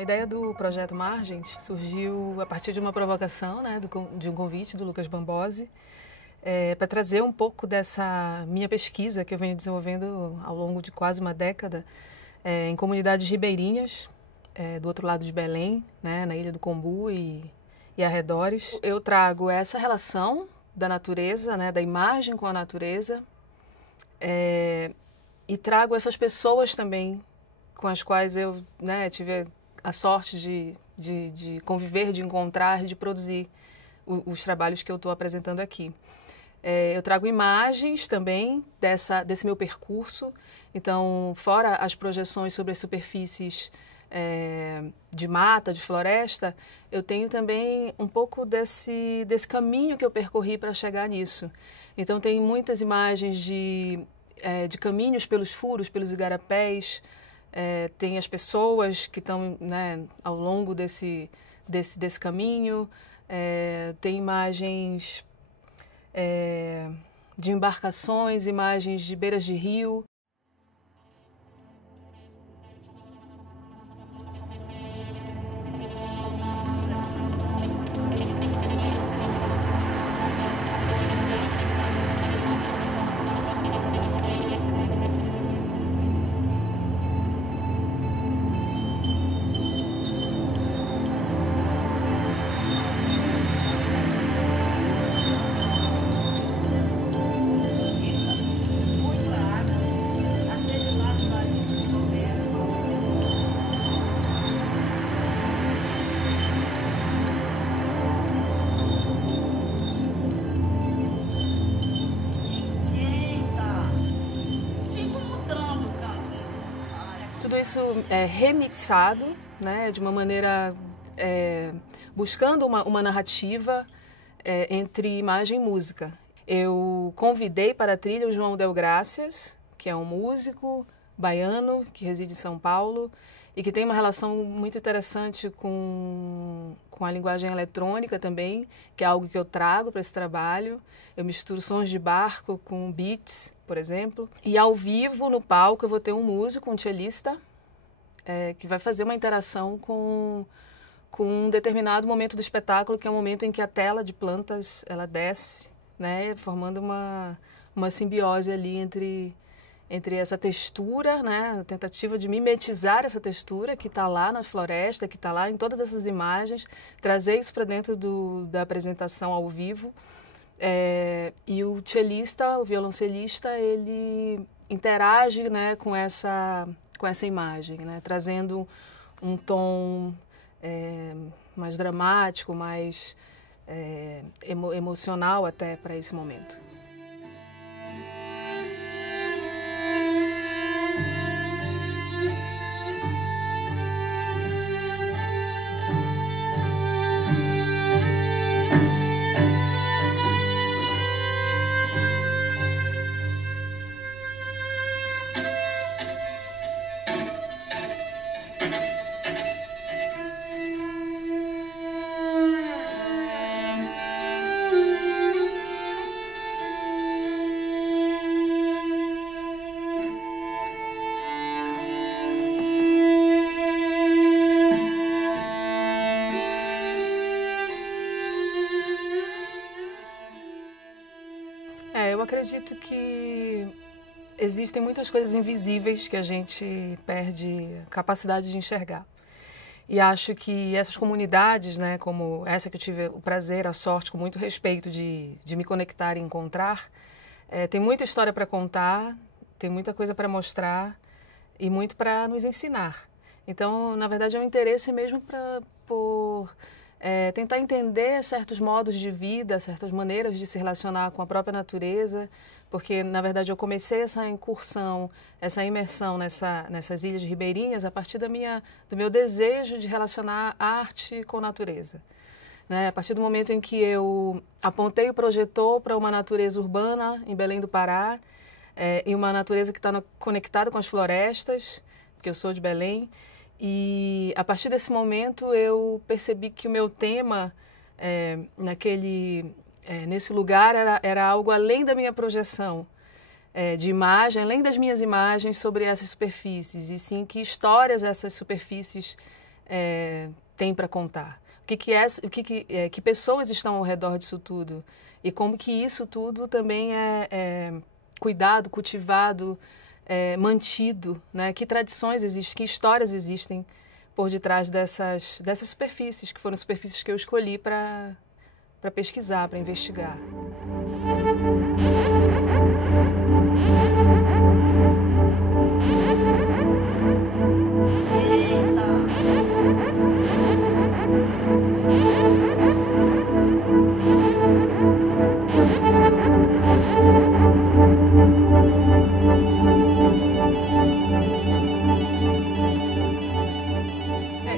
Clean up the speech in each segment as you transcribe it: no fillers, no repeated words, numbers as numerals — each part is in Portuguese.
A ideia do Projeto Margens surgiu a partir de uma provocação, né, de um convite do Lucas Bambosi, para trazer um pouco dessa minha pesquisa que eu venho desenvolvendo ao longo de quase uma década em comunidades ribeirinhas, do outro lado de Belém, né, na Ilha do Combu e arredores. Eu trago essa relação da natureza, né, da imagem com a natureza, e trago essas pessoas também com as quais eu, né, tive a sorte de conviver, de encontrar, de produzir os trabalhos que eu estou apresentando aqui. Eu trago imagens também desse meu percurso, então, fora as projeções sobre as superfícies de mata, de floresta, eu tenho também um pouco desse caminho que eu percorri para chegar nisso. Então, tem muitas imagens de caminhos pelos furos, pelos igarapés, tem as pessoas que estão, né, ao longo desse caminho, tem imagens de embarcações, imagens de beiras de rio. Tudo isso é remixado, né, de uma maneira buscando uma narrativa entre imagem e música. Eu convidei para a trilha o João Del Gracias, que é um músico baiano que reside em São Paulo e que tem uma relação muito interessante com a linguagem eletrônica também, que é algo que eu trago para esse trabalho. Eu misturo sons de barco com beats, por exemplo. E ao vivo, no palco, eu vou ter um músico, um cellista, que vai fazer uma interação com um determinado momento do espetáculo, que é o momento em que a tela de plantas ela desce, né, formando uma simbiose ali entre essa textura, né, a tentativa de mimetizar essa textura que está lá na floresta, que está lá em todas essas imagens, trazer isso para dentro da apresentação ao vivo. E o cellista, o violoncelista, ele interage, né, com essa imagem, né, trazendo um tom mais dramático, mais emocional até para esse momento. Eu acredito que existem muitas coisas invisíveis que a gente perde a capacidade de enxergar. E acho que essas comunidades, né, como essa que eu tive o prazer, a sorte, com muito respeito de me conectar e encontrar, tem muita história para contar, tem muita coisa para mostrar e muito para nos ensinar. Então, na verdade, é um interesse mesmo por tentar entender certos modos de vida, certas maneiras de se relacionar com a própria natureza, porque, na verdade, eu comecei essa incursão, essa imersão nessas ilhas ribeirinhas a partir do meu desejo de relacionar arte com natureza. Né? A partir do momento em que eu apontei o projetor para uma natureza urbana em Belém do Pará, e uma natureza que está conectada com as florestas, porque eu sou de Belém, e a partir desse momento eu percebi que o meu tema nesse lugar era algo além da minha projeção de imagem, além das minhas imagens sobre essas superfícies, e sim que histórias essas superfícies tem para contar? Que pessoas estão ao redor disso tudo? E como que isso tudo também é cuidado, cultivado, mantido, né? Que tradições existem, que histórias existem por detrás dessas superfícies, que foram superfícies que eu escolhi para pesquisar, para investigar.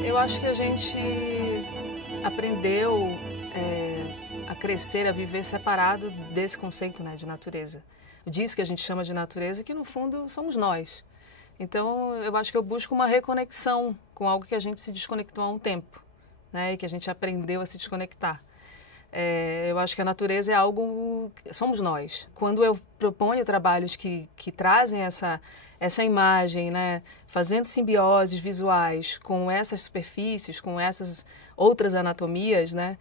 Eu acho que a gente aprendeu a crescer, a viver separado desse conceito, né, de natureza. Disso que a gente chama de natureza, que no fundo somos nós. Então, eu acho que eu busco uma reconexão com algo que a gente se desconectou há um tempo, né, e que a gente aprendeu a se desconectar. Eu acho que a natureza é algo... somos nós. Quando eu proponho trabalhos que trazem essa imagem, né, fazendo simbioses visuais com essas superfícies, com essas outras anatomias, né,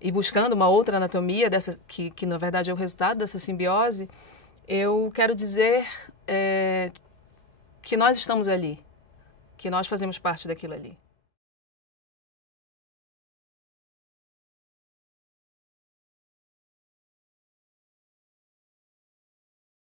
e buscando uma outra anatomia dessa, que na verdade é o resultado dessa simbiose, eu quero dizer que nós estamos ali, que nós fazemos parte daquilo ali.